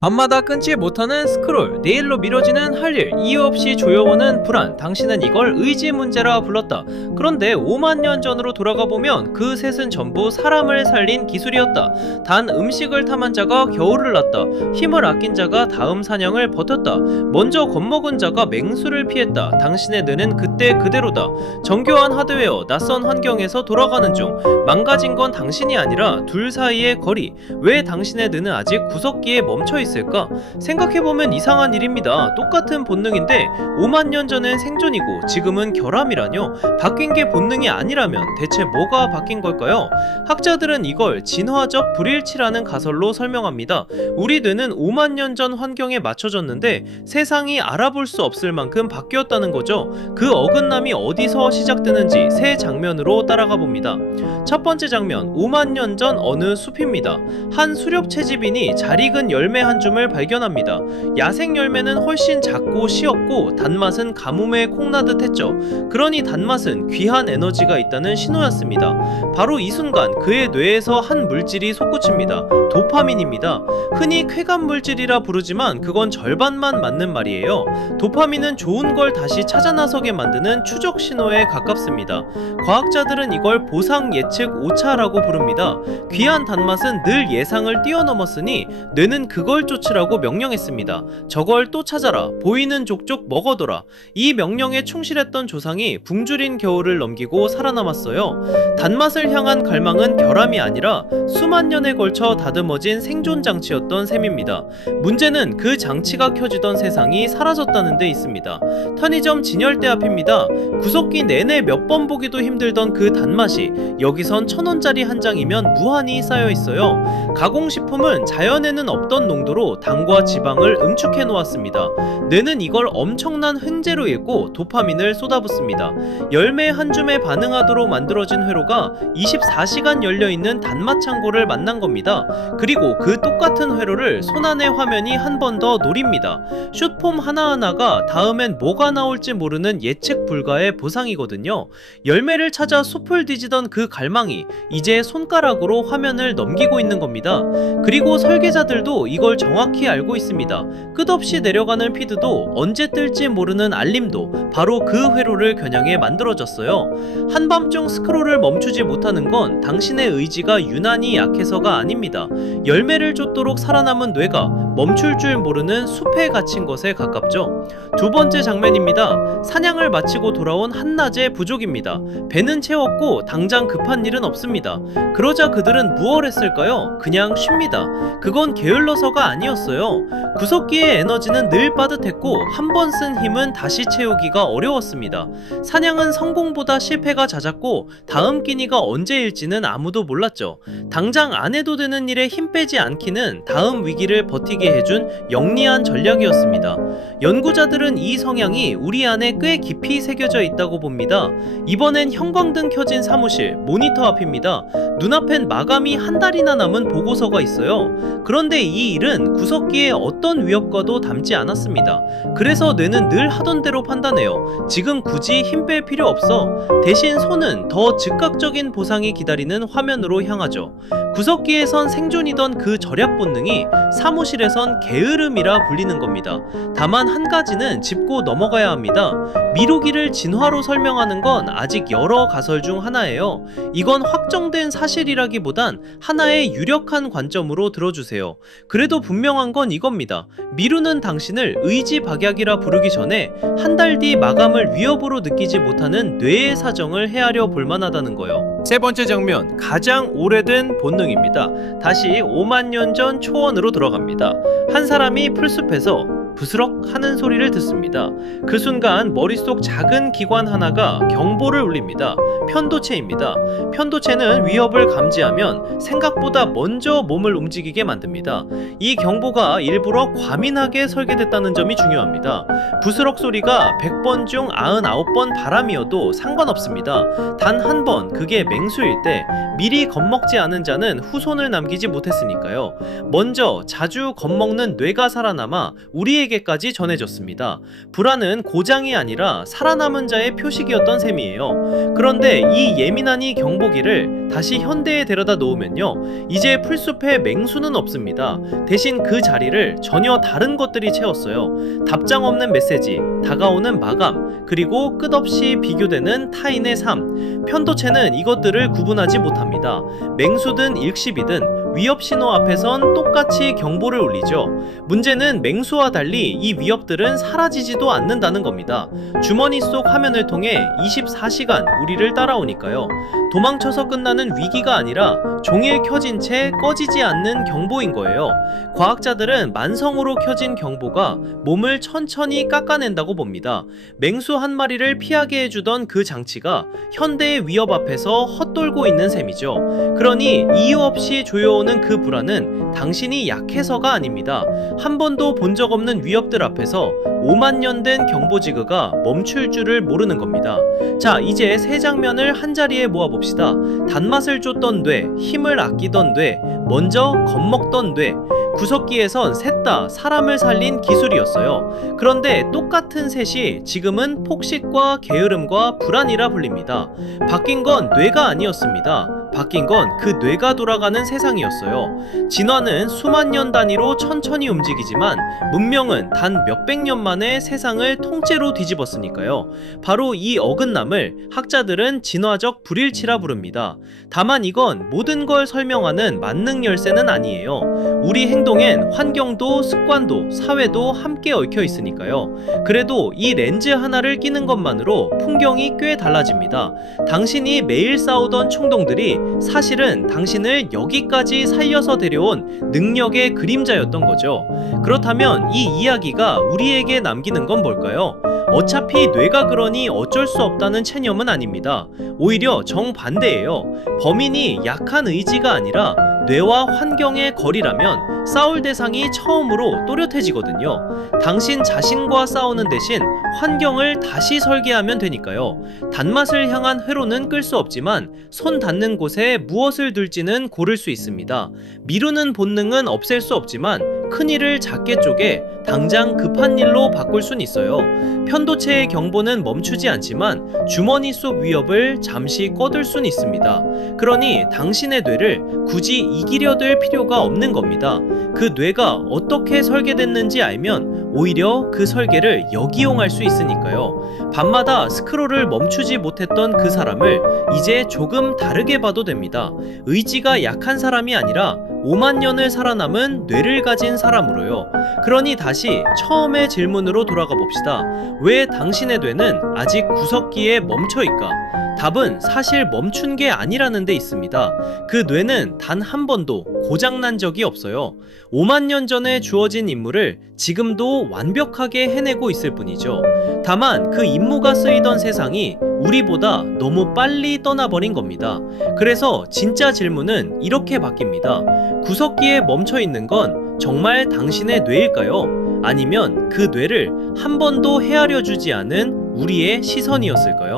밤마다 끊지 못하는 스크롤, 내일로 미뤄지는 할 일, 이유 없이 조여오는 불안, 당신은 이걸 의지 문제라 불렀다. 그런데 5만 년 전으로 돌아가 보면 그 셋은 전부 사람을 살린 기술이었다. 단 음식을 탐한 자가 겨울을 났다. 힘을 아낀 자가 다음 사냥을 버텼다. 먼저 겁먹은 자가 맹수를 피했다. 당신의 뇌는 그때 그대로다. 정교한 하드웨어, 낯선 환경에서 돌아가는 중. 망가진 건 당신이 아니라 둘 사이의 거리. 왜 당신의 뇌는 아직 구석기에 멈춰 있을까? 생각해보면 이상한 일입니다. 똑같은 본능인데 5만 년 전엔 생존이고 지금은 결함이라뇨? 바뀐 게 본능이 아니라면 대체 뭐가 바뀐 걸까요? 학자들은 이걸 진화적 불일치라는 가설로 설명합니다. 우리 뇌는 5만 년 전 환경에 맞춰졌는데 세상이 알아볼 수 없을 만큼 바뀌었다는 거죠. 그 어긋남이 어디서 시작되는지 세 장면으로 따라가 봅니다. 첫 번째 장면, 5만 년 전 어느 숲입니다. 한 수렵 채집인이 잘 익은 열매 한 줌을 발견합니다. 야생 열매는 훨씬 작고 시었고 단맛은 가뭄에 콩나듯 했죠. 그러니 단맛은 귀한 에너지가 있다는 신호였습니다. 바로 이 순간 그의 뇌에서 한 물질이 솟구칩니다. 도파민입니다. 흔히 쾌감 물질이라 부르지만 그건 절반만 맞는 말이에요. 도파민은 좋은 걸 다시 찾아 나서게 만드는 추적 신호에 가깝습니다. 과학자들은 이걸 보상 예측 오차라고 부릅니다. 귀한 단맛은 늘 예상을 뛰어넘었으니 뇌는 그걸 쫓으라고 명령했습니다. 저걸 또 찾아라. 보이는 족족 먹어둬라. 이 명령에 충실했던 조상이 굶주린 겨울을 넘기고 살아남았어요. 단맛을 향한 갈망은 결함이 아니라 수만 년에 걸쳐 다듬어진 생존 장치였던 셈입니다. 문제는 그 장치가 켜지던 세상이 사라졌다는 데 있습니다. 편의점 진열대 앞입니다. 구석기 내내 몇 번 보기도 힘들던 그 단맛이 여기선 1,000원짜리 한 장이면 무한히 쌓여 있어요. 가공식품은 자연에는 없던 농도로 당과 지방을 응축해 놓았습니다. 뇌는 이걸 엄청난 횡재로 읽고 도파민을 쏟아붓습니다. 열매 한 줌에 반응하도록 만들어진 회로가 24시간 열려있는 단맛 창고를 만난 겁니다. 그리고 그 똑같은 회로를 손안의 화면이 한 번 더 노립니다. 숏폼 하나하나가 다음엔 뭐가 나올지 모르는 예측 불가의 보상이거든요. 열매를 찾아 숲을 뒤지던 그 갈망이 이제 손가락으로 화면을 넘기고 있는 겁니다. 그리고 설계자들도 이걸 정확히 알고 있습니다. 끝없이 내려가는 피드도 언제 뜰지 모르는 알림도 바로 그 회로를 겨냥해 만들어졌어요. 한밤중 스크롤을 멈추지 못하는 건 당신의 의지가 유난히 약해서가 아닙니다. 열매를 쫓도록 살아남은 뇌가 멈출 줄 모르는 숲에 갇힌 것에 가깝죠. 두 번째 장면입니다. 사냥을 마치고 돌아온 한낮의 부족입니다. 배는 채웠고 당장 급한 일은 없습니다. 그러자 그들은 무얼 했을까요? 그냥 쉽니다. 그건 게을러서가 아니었어요. 구석기의 에너지는 늘 빠듯했고 한 번 쓴 힘은 다시 채우기가 어려웠습니다. 사냥은 성공보다 실패가 잦았고 다음 끼니가 언제일지는 아무도 몰랐죠. 당장 안 해도 되는 일에 힘 빼지 않기는 다음 위기를 버티게 해준 영리한 전략이었습니다. 연구자들은 이 성향이 우리 안에 꽤 깊이 새겨져 있다고 봅니다. 이번엔 형광등 켜진 사무실, 모니터 앞입니다. 눈앞엔 마감이 한 달이나 남은 보고서가 있어요. 그런데 이 일은 구석기의 어떤 위협과도 닮지 않았습니다. 그래서 뇌는 늘 하던 대로 판단해요. 지금 굳이 힘 뺄 필요 없어. 대신 손은 더 즉각적인 보상이 기다리는 화면으로 향하죠. 구석기에선 생존이던 그 절약 본능이 사무실에선 게으름이라 불리는 겁니다. 다만 한 가지는 짚고 넘어가야 합니다. 미루기를 진화로 설명하는 건 아직 여러 가설 중 하나예요. 이건 확정된 사실이라기보단 하나의 유력한 관점으로 들어주세요. 그래도 분명한 건 이겁니다. 미루는 당신을 의지박약이라 부르기 전에 한 달 뒤 마감을 위협으로 느끼지 못하는 뇌의 사정을 헤아려 볼만하다는 거요. 세 번째 장면, 가장 오래된 본능입니다. 다시 5만 년 전 초원으로 들어갑니다. 한 사람이 풀숲에서 부스럭 하는 소리를 듣습니다. 그 순간 머릿속 작은 기관 하나가 경보를 울립니다. 편도체입니다. 편도체는 위협을 감지하면 생각보다 먼저 몸을 움직이게 만듭니다. 이 경보가 일부러 과민하게 설계됐다는 점이 중요합니다. 부스럭 소리가 100번 중 99번 바람이어도 상관없습니다. 단 한 번 그게 맹수일 때 미리 겁먹지 않은 자는 후손을 남기지 못했으니까요. 먼저 자주 겁먹는 뇌가 살아남아 우리에게 우리에게까지 전해졌습니다. 불안은 고장이 아니라 살아남은 자의 표식이었던 셈이에요. 그런데 이 예민한이 경보기를 다시 현대에 데려다 놓으면요, 이제 풀숲에 맹수는 없습니다. 대신 그 자리를 전혀 다른 것들이 채웠어요. 답장 없는 메시지, 다가오는 마감, 그리고 끝없이 비교되는 타인의 삶. 편도체는 이것들을 구분하지 못합니다. 맹수든 일십이든 위협 신호 앞에선 똑같이 경보를 울리죠. 문제는 맹수와 달리 이 위협들은 사라지지도 않는다는 겁니다. 주머니 속 화면을 통해 24시간 우리를 따라오니까요. 도망쳐서 끝나는 위기가 아니라 종일 켜진 채 꺼지지 않는 경보인 거예요. 과학자들은 만성으로 켜진 경보가 몸을 천천히 깎아낸다고 봅니다. 맹수 한 마리를 피하게 해주던 그 장치가 현대의 위협 앞에서 헛돌고 있는 셈이죠. 그러니 이유 없이 조여오는 그 불안은 당신이 약해서가 아닙니다. 한 번도 본 적 없는 위협들 앞에서 5만 년 된 경보지그가 멈출 줄을 모르는 겁니다. 자, 이제 세 장면을 한자리에 모아봅시다. 단맛을 쫓던 뇌, 힘을 아끼던 뇌, 먼저 겁먹던 뇌. 구석기에선 셋 다 사람을 살린 기술이었어요. 그런데 똑같은 셋이 지금은 폭식과 게으름과 불안이라 불립니다. 바뀐 건 뇌가 아니었습니다. 바뀐 건 그 뇌가 돌아가는 세상이었어요. 진화는 수만 년 단위로 천천히 움직이지만 문명은 단 몇백 년 만에 세상을 통째로 뒤집었으니까요. 바로 이 어긋남을 학자들은 진화적 불일치라 부릅니다. 다만 이건 모든 걸 설명하는 만능 열쇠는 아니에요. 우리 행동엔 환경도 습관도 사회도 함께 얽혀 있으니까요. 그래도 이 렌즈 하나를 끼는 것만으로 풍경이 꽤 달라집니다. 당신이 매일 싸우던 충동들이 사실은 당신을 여기까지 살려서 데려온 능력의 그림자였던 거죠. 그렇다면 이 이야기가 우리에게 남기는 건 뭘까요? 어차피 뇌가 그러니 어쩔 수 없다는 체념은 아닙니다. 오히려 정반대예요. 범인이 약한 의지가 아니라 뇌와 환경의 거리라면 싸울 대상이 처음으로 또렷해지거든요. 당신 자신과 싸우는 대신 환경을 다시 설계하면 되니까요. 단맛을 향한 회로는 끌 수 없지만 손 닿는 곳에 무엇을 둘지는 고를 수 있습니다. 미루는 본능은 없앨 수 없지만 큰일을 작게 쪼개 당장 급한 일로 바꿀 순 있어요. 편도체의 경보는 멈추지 않지만 주머니 속 위협을 잠시 꺼둘 순 있습니다. 그러니 당신의 뇌를 굳이 이기려 될 필요가 없는 겁니다. 그 뇌가 어떻게 설계됐는지 알면 오히려 그 설계를 역이용할 수 있으니까요. 밤마다 스크롤을 멈추지 못했던 그 사람을 이제 조금 다르게 봐도 됩니다. 의지가 약한 사람이 아니라 5만 년을 살아남은 뇌를 가진 사람으로요. 그러니 다시 처음의 질문으로 돌아가 봅시다. 왜 당신의 뇌는 아직 구석기에 멈춰있까? 답은 사실 멈춘 게 아니라는 데 있습니다. 그 뇌는 단 한 번도 고장난 적이 없어요. 5만 년 전에 주어진 임무를 지금도 완벽하게 해내고 있을 뿐이죠. 다만 그 임무가 쓰이던 세상이 우리보다 너무 빨리 떠나버린 겁니다. 그래서 진짜 질문은 이렇게 바뀝니다. 구석기에 멈춰있는 건 정말 당신의 뇌일까요? 아니면 그 뇌를 한 번도 헤아려 주지 않은 우리의 시선이었을까요?